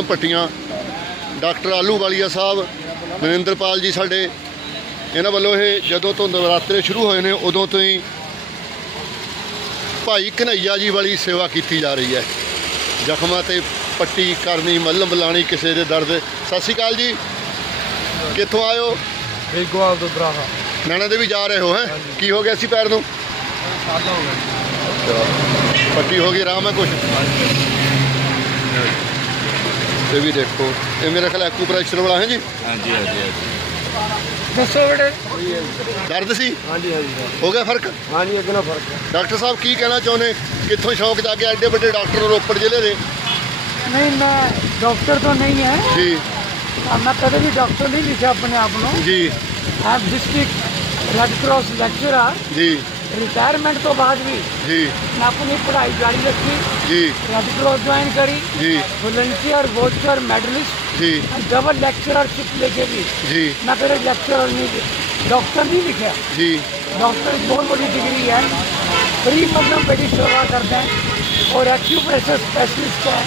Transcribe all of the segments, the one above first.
ਪੱਟੀਆਂ ਡਾਕਟਰ ਆਲੂ ਵਾਲੀਆ ਸਾਹਿਬ ਨਰਿੰਦਰਪਾਲ ਜੀ ਸਾਡੇ ਇਹਨਾਂ ਵੱਲੋਂ ਇਹ ਜਦੋਂ ਤੋਂ ਨਵਰਾਤਰੇ ਸ਼ੁਰੂ ਹੋਏ ਨੇ ਉਦੋਂ ਤੋਂ ਹੀ ਭਾਈ ਕਨਈਆ ਜੀ ਵਾਲੀ ਸੇਵਾ ਕੀਤੀ ਜਾ ਰਹੀ ਹੈ। ਜ਼ਖਮਾਂ ਤੇ ਪੱਟੀ ਕਰਨੀ ਮੱਲਮ ਲਾਣੀ ਕਿਸੇ ਦੇ ਦਰਦ। ਸਤਿ ਸ਼੍ਰੀ ਅਕਾਲ ਜੀ। ਕਿੱਥੋਂ ਆਇਓ ਬੇਗੋਵਾਲ ਤੋਂ ਬਰਾਹਾ ਨੈਣਾ ਦੇ ਵੀ ਜਾ ਰਹੇ ਹੋ ਹੈ? ਕੀ ਹੋ ਗਿਆ ਸੀ ਪੈਰ ਨੂੰ? ਸਾਦਾ ਹੋ ਗਿਆ। ਪੱਟੀ ਹੋ ਗਈ ਆਰਾਮ ਹੈ ਕੁਛ? ਇਹ ਵੀ ਦੇਖੋ ਇਹ ਮੇਰਾ ਖਿਆਲ ਐਕੂਪ੍ਰੈਸ਼ਰ ਵਾਲਾ ਹੈ ਜੀ ਹਾਂਜੀ ਹਾਂਜੀ ਹਾਂਜੀ ਦੱਸੋ ਬੇਟੇ ਦਰਦ ਸੀ ਹਾਂਜੀ ਹਾਂਜੀ ਹੋ ਗਿਆ ਫਰਕ ਹਾਂਜੀ ਅੱਗੇ ਨਾਲ ਫਰਕ ਹੈ ਡਾਕਟਰ ਸਾਹਿਬ ਕੀ ਕਹਿਣਾ ਚਾਹੁੰਦੇ ਕਿੱਥੋਂ ਸ਼ੌਕ ਜਾ ਕੇ ਐਡੇ ਵੱਡੇ ਡਾਕਟਰ ਰੋਪੜ ਜ਼ਿਲ੍ਹੇ ਦੇ ਨਹੀਂ ਮੈਂ ਡਾਕਟਰ तो नहीं है ਜੀ मैं कभी भी डॉक्टर नहीं लिखा अपने आप ਨੂੰ ਜੀ I am district Red Cross lecturer ਜੀ रिटायरमेंट तो बाद भी। जी। मैं अपनी पढ़ाई जारी रखी। जी। क्लब ज्वाइन करी। जी। वॉलंटियर वोचर मेडलिस्ट जी। डबल लेक्चररशिप लेके भी। जी। मैं फिर लेक्चरर नहीं डॉक्टर नहीं लिखे। जी। डॉक्टर बहुत बड़ी डिग्री है। फ्री मतलब बड़ी सेवा करते हैं। और एक्यूप्रेशर स्पेशलिस्ट है।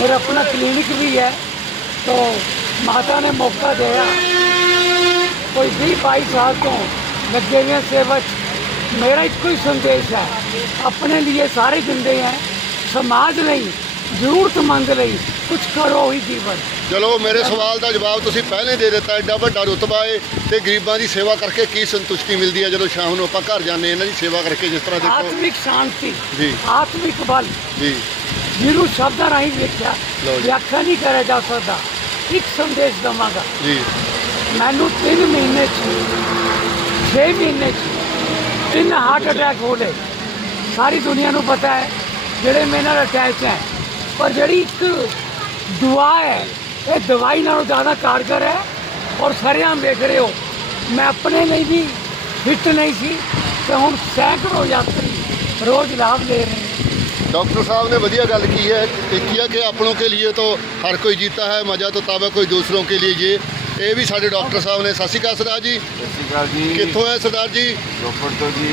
मेरा अपना क्लिनिक भी है। तो माता ने मौका दिया। कोई भी बाईस साल तो लगे हुए सेवा ਮੇਰਾ ਇੱਕੋ ਹੀ ਸੰਦੇਸ਼ ਹੈ ਆਪਣੇ ਲਈ ਸਾਰੇ ਦਿੰਦੇ ਹੈ ਸਮਾਜ ਲਈ ਜ਼ਰੂਰਤਮੰਦ ਲਈ ਕੁਝ ਕਰੋ ਹੀ ਜੀਵਨ। ਚਲੋ ਮੇਰੇ ਸਵਾਲ ਦਾ ਜਵਾਬ ਤੁਸੀਂ ਪਹਿਲੇ ਦੇ ਦਿੱਤਾ ਐਡਾ ਵੱਡਾ ਰੁਤਬਾ ਹੈ ਤੇ ਗਰੀਬਾਂ ਦੀ ਸੇਵਾ ਕਰਕੇ ਕੀ ਸੰਤੁਸ਼ਟੀ ਮਿਲਦੀ ਹੈ ਜਦੋਂ ਸ਼ਾਮ ਨੂੰ ਆਪਾਂ ਘਰ ਜਾਂਦੇ ਇਹਨਾਂ ਦੀ ਸੇਵਾ ਕਰਕੇ ਜਿਸ ਤਰ੍ਹਾਂ ਦੇਖੋ। ਆਤਮਿਕ ਸ਼ਾਂਤੀ ਜੀ। ਆਤਮਿਕ ਬਲ। ਜੀ। ਜਿਹਨੂੰ ਸ਼ਬਦਾਂ ਰਾਹੀਂ ਵੇਖਿਆ। ਵਿਆਖਿਆ ਨਹੀਂ ਕਰਿਆ ਜਾ ਸਕਦਾ ਇੱਕ ਸੰਦੇਸ਼ ਦਵਾਂਗਾ। ਜੀ। ਮੈਨੂੰ 3 ਮਹੀਨੇ ਚ 6 ਮਹੀਨੇ ਚ ਤਿੰਨ ਹਾਰਟ ਅਟੈਕ ਹੋ ਲਏ ਸਾਰੀ ਦੁਨੀਆ ਨੂੰ ਪਤਾ ਹੈ ਜਿਹੜੇ ਮੇਰੇ ਨਾਲ ਅਟੈਚ ਹੈ ਪਰ ਜਿਹੜੀ ਇੱਕ ਦੁਆ ਹੈ ਇਹ ਦਵਾਈ ਨਾਲੋਂ ਜ਼ਿਆਦਾ ਕਾਰਗਰ ਹੈ ਔਰ ਸਰਿਆਂ ਵੇਖ ਰਹੇ ਹੋ ਮੈਂ ਆਪਣੇ ਲਈ ਵੀ ਫਿੱਟ ਨਹੀਂ ਸੀ ਤੇ ਹੁਣ ਸੈਂਕੜੋ ਯਾਤਰੀ ਰੋਜ਼ ਲਾਭ ਲੈ ਰਹੇ ਨੇ डॉक्टर साहब ने बढ़िया गल की है कि किया कि अपनों के लिए तो हर कोई जीता है मजा तो तब है कोई दूसरों के लिए ये ਇਹ ਵੀ ਸਾਡੇ ਡਾਕਟਰ ਸਾਹਿਬ ਨੇ। ਸਤਿ ਸ਼੍ਰੀ ਅਕਾਲ ਸਰਦਾਰ ਜੀ। ਸਤਿ ਸ਼੍ਰੀ ਅਕਾਲ ਜੀ। ਕਿੱਥੋਂ ਹੈ ਸਰਦਾਰ ਜੀ? ਰੋਪੜ ਤੋਂ ਜੀ।